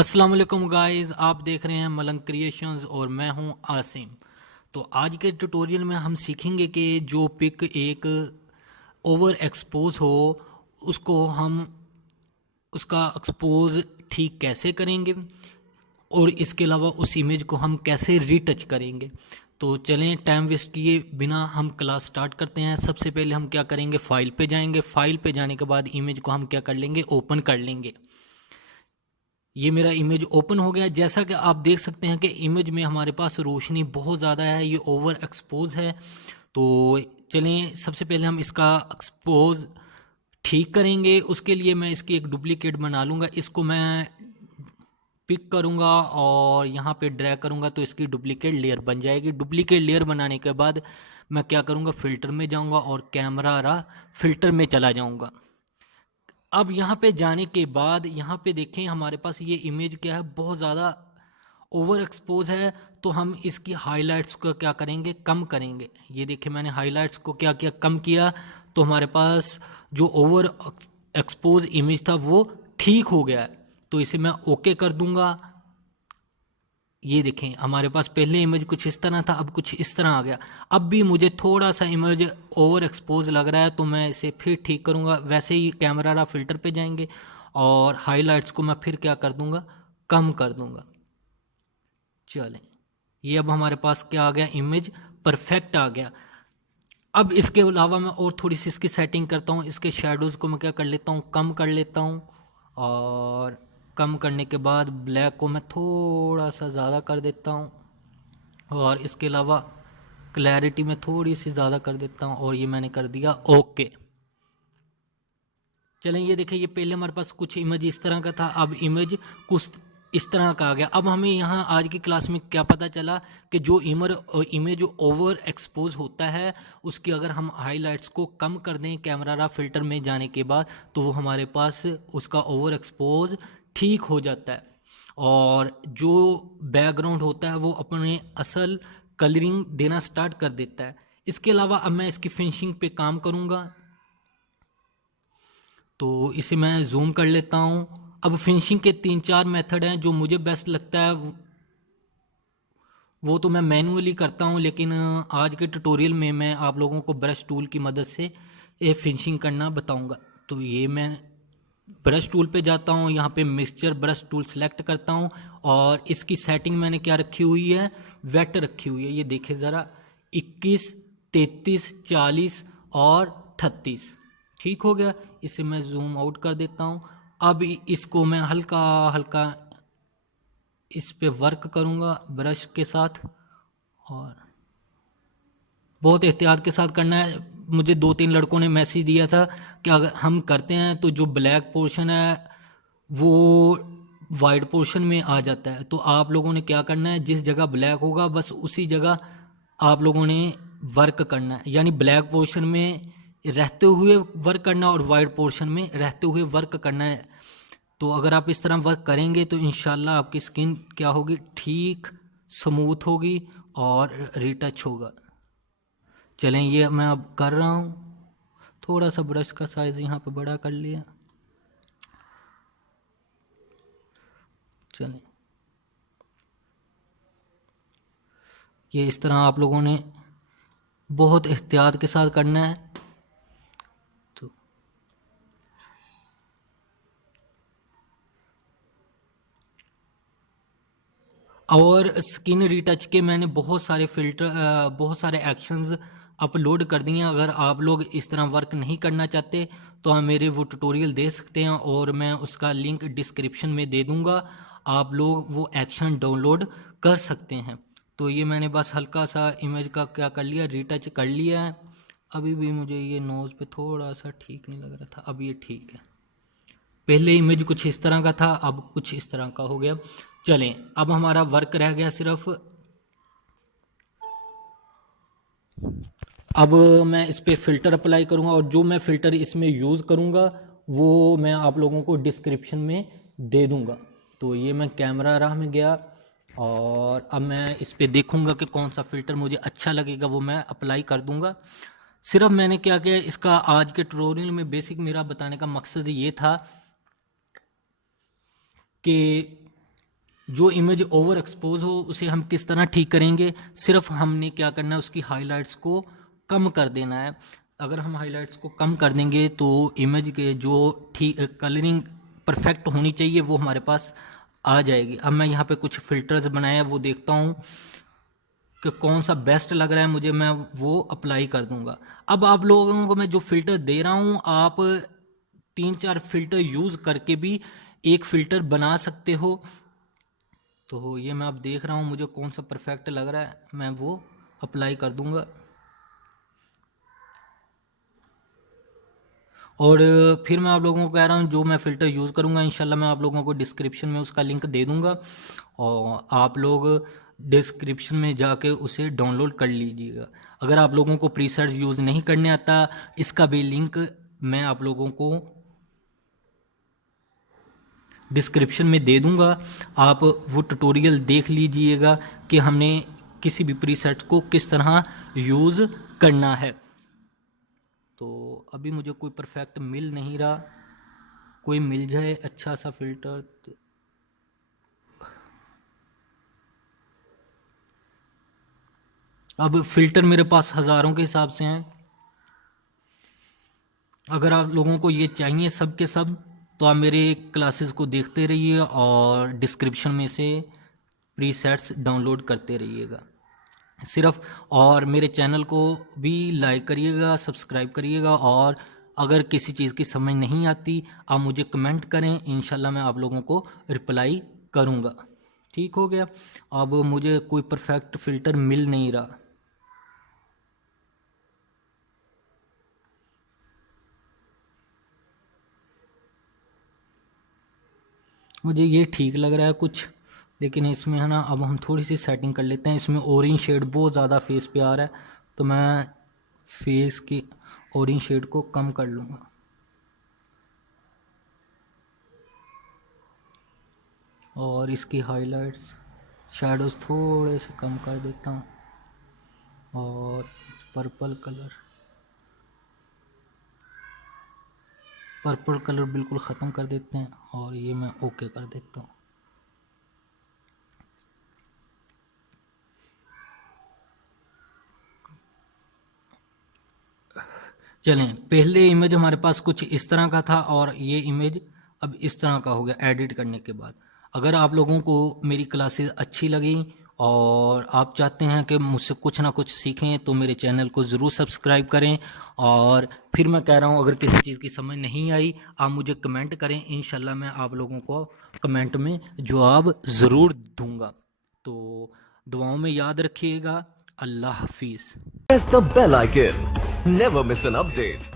अस्सलाम वालेकुम गाइस, आप देख रहे हैं मलंग क्रिएशंस और मैं हूं आसिम। तो आज के ट्यूटोरियल में हम सीखेंगे कि जो पिक एक ओवर एक्सपोज हो उसको हम उसका एक्सपोज ठीक कैसे करेंगे और इसके अलावा उस इमेज को हम कैसे रीटच करेंगे। तो चलें टाइम वेस्ट किए बिना हम क्लास स्टार्ट करते हैं। सबसे पहले हम क्या करेंगे, फाइल पे जाएंगे। फाइल पे जाने के बाद इमेज को हम क्या कर लेंगे, ओपन कर लेंगे। ये मेरा इमेज ओपन हो गया। जैसा कि आप देख सकते हैं कि इमेज में हमारे पास रोशनी बहुत ज़्यादा है, ये ओवर एक्सपोज है। तो चलें सबसे पहले हम इसका एक्सपोज ठीक करेंगे। उसके लिए मैं इसकी एक डुप्लीकेट बना लूँगा। इसको मैं पिक करूँगा और यहाँ पे ड्रैग करूँगा तो इसकी डुप्लीकेट लेयर बन जाएगी। डुप्लीकेट लेयर बनाने के बाद मैं क्या करूँगा, फ़िल्टर में जाऊँगा और कैमरा फ़िल्टर में चला जाऊँगा। अब यहाँ पे जाने के बाद यहाँ पे देखें हमारे पास ये इमेज क्या है, बहुत ज़्यादा ओवर एक्सपोज है। तो हम इसकी हाइलाइट्स को क्या करेंगे, कम करेंगे। ये देखिए मैंने हाइलाइट्स को क्या किया, कम किया। तो हमारे पास जो ओवर एक्सपोज इमेज था वो ठीक हो गया है। तो इसे मैं ओके कर दूंगा। ये देखें हमारे पास पहले इमेज कुछ इस तरह था, अब कुछ इस तरह आ गया। अब भी मुझे थोड़ा सा इमेज ओवर एक्सपोज लग रहा है तो मैं इसे फिर ठीक करूँगा। वैसे ही कैमरा फिल्टर पे जाएंगे और हाइलाइट्स को मैं फिर क्या कर दूंगा, कम कर दूंगा। चलें, ये अब हमारे पास क्या आ गया, इमेज परफेक्ट आ गया। अब इसके अलावा मैं और थोड़ी सी इसकी सेटिंग करता हूँ। इसके शेडोज़ को मैं क्या कर लेता हूँ, कम कर लेता हूँ। और कम करने के बाद ब्लैक को मैं थोड़ा सा ज़्यादा कर देता हूँ और इसके अलावा क्लैरिटी में थोड़ी सी ज़्यादा कर देता हूँ और ये मैंने कर दिया ओके। चलें, ये देखें, ये पहले हमारे पास कुछ इमेज इस तरह का था, अब इमेज कुछ इस तरह का आ गया। अब हमें यहाँ आज की क्लास में क्या पता चला कि जो इमेज ओवर एक्सपोज होता है उसकी अगर हम हाइलाइट्स को कम कर दें कैमरा फिल्टर में जाने के बाद तो वो हमारे पास उसका ओवर एक्सपोज ठीक हो जाता है और जो बैकग्राउंड होता है वो अपने असल कलरिंग देना स्टार्ट कर देता है। इसके अलावा अब मैं इसकी फिनिशिंग पे काम करूँगा। तो इसे मैं जूम कर लेता हूँ। अब फिनिशिंग के 3-4 मेथड हैं जो मुझे बेस्ट लगता है, वो तो मैं मैनुअली करता हूँ, लेकिन आज के ट्यूटोरियल में मैं आप लोगों को ब्रश टूल की मदद से ये फिनिशिंग करना बताऊँगा। तो ये मैं ब्रश टूल पे जाता हूँ, यहाँ पे मिक्सचर ब्रश टूल सेलेक्ट करता हूँ और इसकी सेटिंग मैंने क्या रखी हुई है, वेट रखी हुई है। ये देखिए ज़रा, 21, 33, 40 और 38 ठीक हो गया। इसे मैं जूम आउट कर देता हूँ। अब इसको मैं हल्का हल्का इस पे वर्क करूँगा ब्रश के साथ और बहुत एहतियात के साथ करना है। मुझे 2-3 लड़कों ने मैसेज दिया था कि अगर हम करते हैं तो जो ब्लैक पोर्शन है वो वाइट पोर्शन में आ जाता है। तो आप लोगों ने क्या करना है, जिस जगह ब्लैक होगा बस उसी जगह आप लोगों ने वर्क करना है, यानी ब्लैक पोर्शन में रहते हुए वर्क करना और वाइट पोर्शन में रहते हुए वर्क करना है। तो अगर आप इस तरह वर्क करेंगे तो इंशाल्लाह आपकी स्किन क्या होगी, ठीक स्मूथ होगी और रीटच होगा। चलें, ये मैं अब कर रहा हूँ। थोड़ा सा ब्रश का साइज़ यहाँ पे बड़ा कर लिया। चलें, ये इस तरह आप लोगों ने बहुत एहतियात के साथ करना है। तो और स्किन रीटच के मैंने बहुत सारे बहुत सारे एक्शंस अपलोड कर दिए हैं। अगर आप लोग इस तरह वर्क नहीं करना चाहते तो आप मेरे वो ट्यूटोरियल दे सकते हैं और मैं उसका लिंक डिस्क्रिप्शन में दे दूंगा। आप लोग वो एक्शन डाउनलोड कर सकते हैं। तो ये मैंने बस हल्का सा इमेज का क्या कर लिया, रीटच कर लिया है। अभी भी मुझे ये नोज़ पे थोड़ा सा ठीक नहीं लग रहा था, अब ये ठीक है। पहले इमेज कुछ इस तरह का था, अब कुछ इस तरह का हो गया। चलें, अब हमारा वर्क रह गया सिर्फ। अब मैं इस पर फ़िल्टर अप्लाई करूँगा और जो मैं फ़िल्टर इसमें यूज़ करूँगा वो मैं आप लोगों को डिस्क्रिप्शन में दे दूँगा। तो ये मैं कैमरा राह में गया और अब मैं इस पर देखूँगा कि कौन सा फ़िल्टर मुझे अच्छा लगेगा, वो मैं अप्लाई कर दूँगा। सिर्फ मैंने क्या किया, इसका आज के ट्यूटोरियल में बेसिक मेरा बताने का मकसद ये था कि जो इमेज ओवर एक्सपोज हो उसे हम किस तरह ठीक करेंगे। सिर्फ हमने क्या करना है, उसकी हाइलाइट्स को कम कर देना है। अगर हम हाइलाइट्स को कम कर देंगे तो इमेज के जो ठीक कलरिंग परफेक्ट होनी चाहिए वो हमारे पास आ जाएगी। अब मैं यहाँ पे कुछ फ़िल्टर्स बनाए हैं, वो देखता हूँ कि कौन सा बेस्ट लग रहा है मुझे, मैं वो अप्लाई कर दूंगा। अब आप लोगों को मैं जो फ़िल्टर दे रहा हूँ, आप 3-4 फ़िल्टर यूज़ करके भी एक फ़िल्टर बना सकते हो। तो ये मैं अब देख रहा हूँ मुझे कौन सा परफेक्ट लग रहा है, मैं वो अप्लाई कर दूंगा। और फिर मैं आप लोगों को कह रहा हूँ जो मैं फ़िल्टर यूज़ करूँगा इंशाल्लाह मैं आप लोगों को डिस्क्रिप्शन में उसका लिंक दे दूँगा, और आप लोग डिस्क्रिप्शन में जाके उसे डाउनलोड कर लीजिएगा। अगर आप लोगों को प्रीसेट यूज़ नहीं करने आता, इसका भी लिंक मैं आप लोगों को डिस्क्रिप्शन में दे दूँगा। आप वो ट्यूटोरियल देख लीजिएगा कि हमने किसी भी प्रीसेट को किस तरह यूज़ करना है। तो अभी मुझे कोई परफेक्ट मिल नहीं रहा, कोई मिल जाए अच्छा सा फ़िल्टर। अब फ़िल्टर मेरे पास हज़ारों के हिसाब से हैं। अगर आप लोगों को ये चाहिए सब के सब, तो आप मेरे क्लासेस को देखते रहिए और डिस्क्रिप्शन में से प्रीसेट्स डाउनलोड करते रहिएगा सिर्फ। और मेरे चैनल को भी लाइक करिएगा, सब्सक्राइब करिएगा, और अगर किसी चीज़ की समझ नहीं आती आप मुझे कमेंट करें, इंशाल्लाह मैं आप लोगों को रिप्लाई करूँगा। ठीक हो गया। अब मुझे कोई परफेक्ट फ़िल्टर मिल नहीं रहा। मुझे ये ठीक लग रहा है कुछ, लेकिन इसमें है ना, अब हम थोड़ी सी सेटिंग कर लेते हैं। इसमें ऑरेंज शेड बहुत ज़्यादा फेस पे आ रहा है, तो मैं फेस की ऑरेंज शेड को कम कर लूँगा। और इसकी हाइलाइट्स शैडोज़ थोड़े से कम कर देता हूँ, और पर्पल कलर बिल्कुल ख़त्म कर देते हैं, और ये मैं ओके कर देता हूँ। चलें, पहले इमेज हमारे पास कुछ इस तरह का था, और ये इमेज अब इस तरह का हो गया एडिट करने के बाद। अगर आप लोगों को मेरी क्लासेस अच्छी लगी और आप चाहते हैं कि मुझसे कुछ ना कुछ सीखें, तो मेरे चैनल को ज़रूर सब्सक्राइब करें। और फिर मैं कह रहा हूँ, अगर किसी चीज़ की समझ नहीं आई आप मुझे कमेंट करें, इंशाल्लाह मैं आप लोगों को कमेंट में जवाब ज़रूर दूँगा। तो दुआओं में याद रखिएगा। अल्लाह हाफिज़। Press the bell icon. Never miss an update.